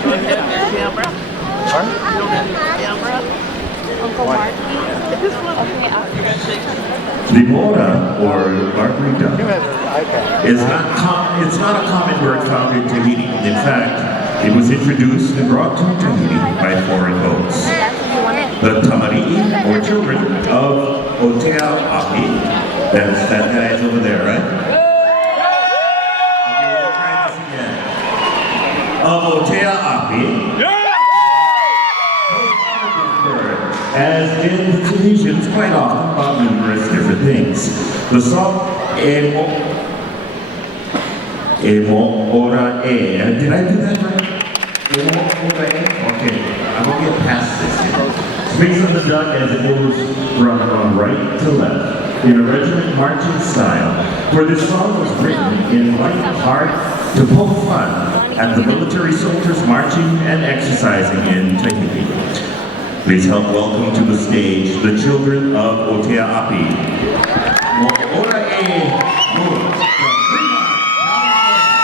Camera? Pardon? You don't have your camera? Uncle What? Marky. Okay, The mora, or Who margarita, has an iPad? it's not a common word found in Tahiti. In fact, it was introduced and brought to Tahiti by foreign boats. The Tamarii, or children of Otea, that's that guy's over there, right? Okay, we'll try this again. Of Otea, as in the Tahitians quite often about numerous different things. The song Emo Ora E. Did I do that right? Emo Ora E? Okay, I'm gonna get past this. Speaks of the duck as it moves from right to left in a regiment marching style. For this song was written in light heart to poke fun at the military soldiers marching and exercising in Tahiti. Please help welcome to the stage the children of Otea Api. Ora e Hura from Fremont,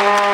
Bye.